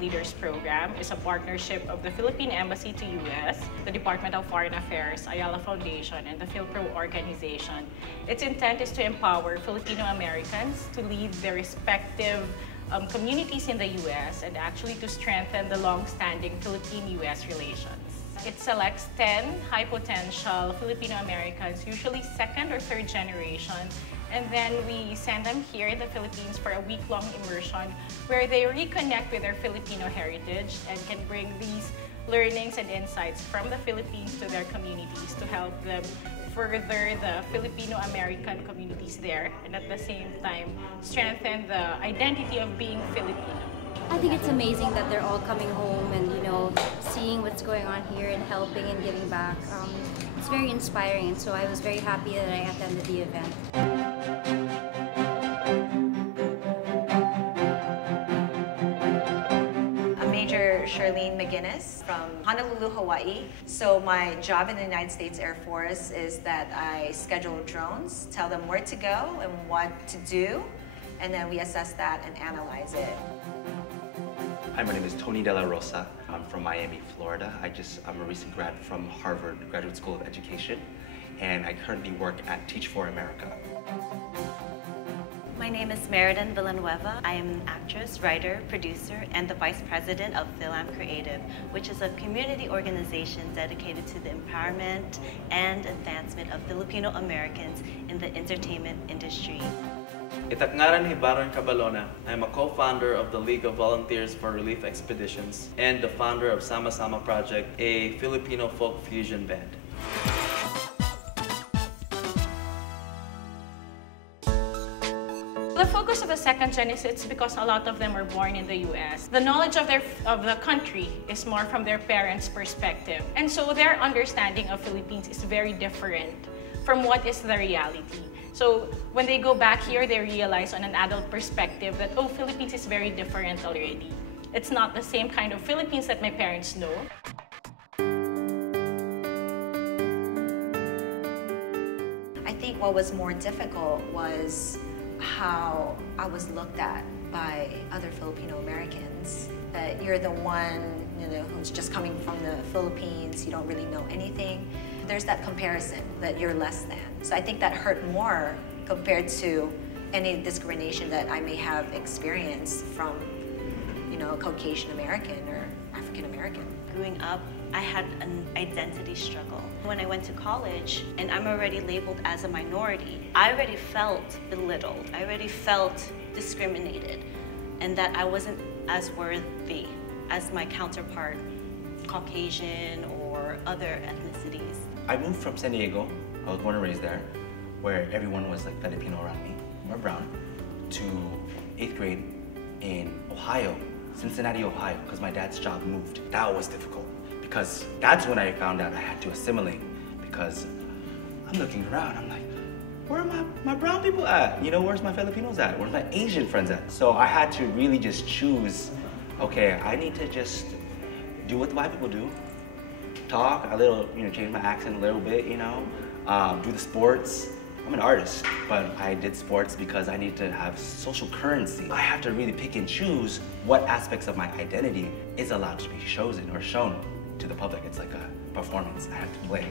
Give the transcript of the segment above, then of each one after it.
Young Leaders Program is a partnership of the Philippine Embassy to US, the Department of Foreign Affairs, Ayala Foundation, and the FYLPRO organization. Its intent is to empower Filipino-Americans to lead their respective communities in the US and actually to strengthen the long-standing Philippine-US relations. It selects 10 high-potential Filipino-Americans, usually second or third generation, and then we send them here in the Philippines for a week-long immersion where they reconnect with their Filipino heritage and can bring these learnings and insights from the Philippines to their communities to help them further the Filipino-American communities there and at the same time strengthen the identity of being Filipino. I think it's amazing that they're all coming home and, you know, seeing what's going on here and helping and giving back. It's very inspiring, and so I was very happy that I attended the event. I'm Major Charlynn McGinnis from Honolulu, Hawaii. So my job in the United States Air Force is that I schedule drones, tell them where to go and what to do, and then we assess that and analyze it. Hi, my name is dela Rosa. I'm from Miami, Florida. I'm a recent grad from Harvard Graduate School of Education, and I currently work at Teach for America. My name is Meriden Villanueva. I am an actress, writer, producer, and the vice president of FYLPRO, which is a community organization dedicated to the empowerment and advancement of Filipino-Americans in the entertainment industry. Itakngaran ni Baron Cabalona. I am a co-founder of the League of Volunteers for Relief Expeditions and the founder of Sama Sama Project, a Filipino folk fusion band. The focus of the second gen is it's because a lot of them were born in the US. The knowledge of the country is more from their parents' perspective. And so their understanding of Philippines is very different from what is the reality. So when they go back here, they realize on an adult perspective that, oh, Philippines is very different already. It's not the same kind of Philippines that my parents know. I think what was more difficult was how I was looked at by other Filipino-Americans. That you're the one, you know, who's just coming from the Philippines, you don't really know anything. There's that comparison that you're less than. So I think that hurt more compared to any discrimination that I may have experienced from, you know, Caucasian American or African American. Growing up, I had an identity struggle. When I went to college and I'm already labeled as a minority, I already felt belittled. I already felt discriminated and that I wasn't as worthy as my counterpart, Caucasian or other ethnicities. I moved from San Diego, I was born and raised there, where everyone was like Filipino around me, or brown, to 8th grade in Ohio, Cincinnati, Ohio, because my dad's job moved. That was difficult, because that's when I found out I had to assimilate, because I'm looking around, I'm like, where are my brown people at? You know, where's my Filipinos at? Where's my Asian friends at? So I had to really just choose, okay, I need to just do what the white people do. Talk a little, you know, change my accent a little bit, you know, do the sports. I'm an artist, but I did sports because I need to have social currency. I have to really pick and choose what aspects of my identity is allowed to be chosen or shown to the public. It's like a performance I have to play.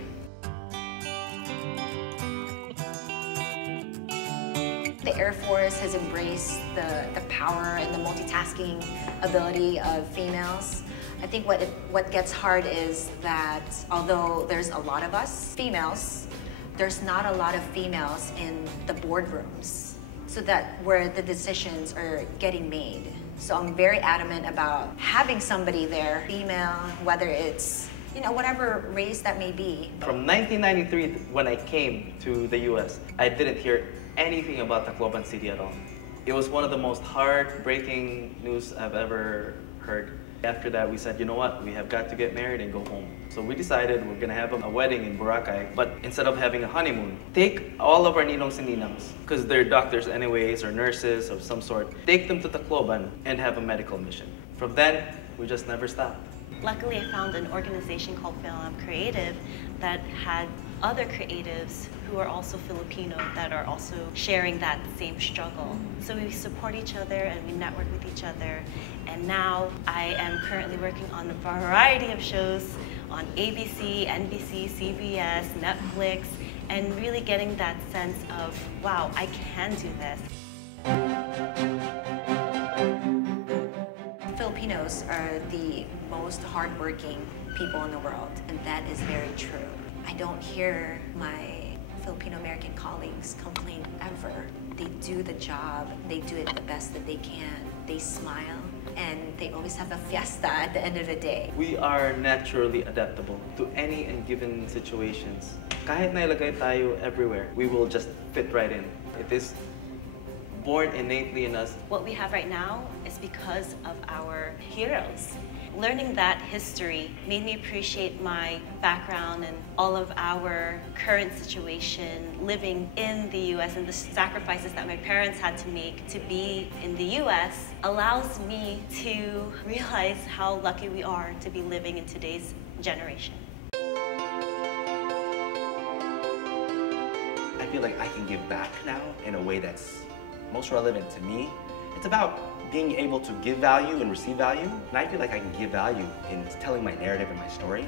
The Air Force has embraced the power and the multitasking ability of females. I think what gets hard is that although there's a lot of us females, there's not a lot of females in the boardrooms, so that where the decisions are getting made. So I'm very adamant about having somebody there, female, whether it's, you know, whatever race that may be. From 1993, when I came to the US, I didn't hear anything about Tacloban City at all. It was one of the most heartbreaking news I've ever heard. After that, we said, you know what, we have got to get married and go home. So we decided we're gonna have a wedding in Boracay, but instead of having a honeymoon, take all of our ninongs and ninangs, because they're doctors anyways, or nurses of some sort, take them to Tacloban and have a medical mission. From then, we just never stopped. Luckily, I found an organization called FYLPRO that had other creatives who are also Filipino that are also sharing that same struggle. So we support each other and we network with each other. And now I am currently working on a variety of shows on ABC, NBC, CBS, Netflix, and really getting that sense of, wow, I can do this. Filipinos are the most hardworking people in the world, and that is very true. I don't hear my Filipino-American colleagues complain ever. They do the job, they do it the best that they can. They smile, and they always have a fiesta at the end of the day. We are naturally adaptable to any and given situations. Kahit na ilagay tayo everywhere, we will just fit right in. It is born innately in us. What we have right now is because of our heroes. Learning that history made me appreciate my background and all of our current situation living in the US, and the sacrifices that my parents had to make to be in the US allows me to realize how lucky we are to be living in today's generation. I feel like I can give back now in a way that's most relevant to me. It's about being able to give value and receive value. And I feel like I can give value in telling my narrative and my story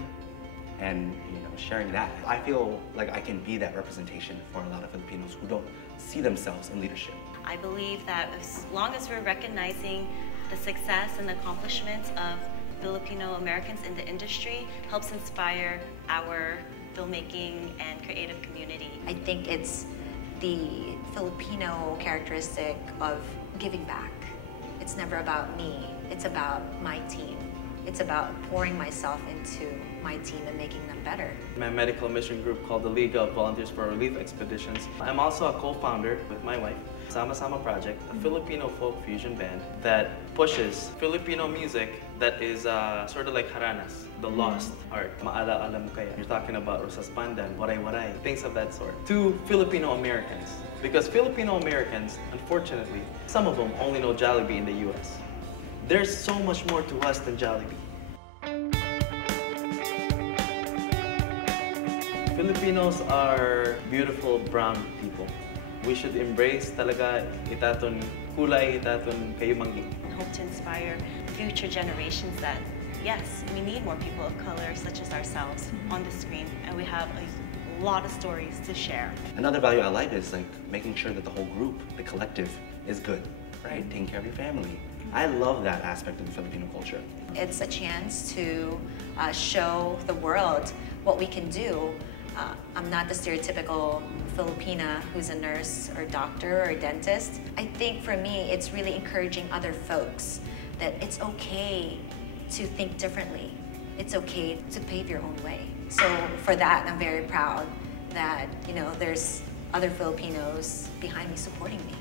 and sharing that. I feel like I can be that representation for a lot of Filipinos who don't see themselves in leadership. I believe that as long as we're recognizing the success and accomplishments of Filipino-Americans in the industry, helps inspire our filmmaking and creative community. I think it's the Filipino characteristic of giving back. It's never about me, it's about my team. It's about pouring myself into my team and making them better. My medical mission group called the League of Volunteers for Relief Expeditions. I'm also a co-founder with my wife, Sama Sama Project, a Filipino folk fusion band that pushes Filipino music that is sort of like haranas, the lost art. Maala-ala mo kaya. You're talking about Rosas Pandan, Waray-Waray, things of that sort. To Filipino-Americans. Because Filipino-Americans, unfortunately, some of them only know Jollibee in the US. There's so much more to us than Jollibee. Filipinos are beautiful brown people. We should embrace talaga itaton kulay, itaton kayumangi. And hope to inspire future generations that, yes, we need more people of color such as ourselves on the screen, and we have a lot of stories to share. Another value I like is making sure that the whole group, the collective, is good, right? Taking care of your family. I love that aspect of the Filipino culture. It's a chance to show the world what we can do. I'm not the stereotypical Filipina who's a nurse or doctor or dentist. I think for me, it's really encouraging other folks that it's okay to think differently. It's okay to pave your own way. So for that, I'm very proud that there's other Filipinos behind me supporting me.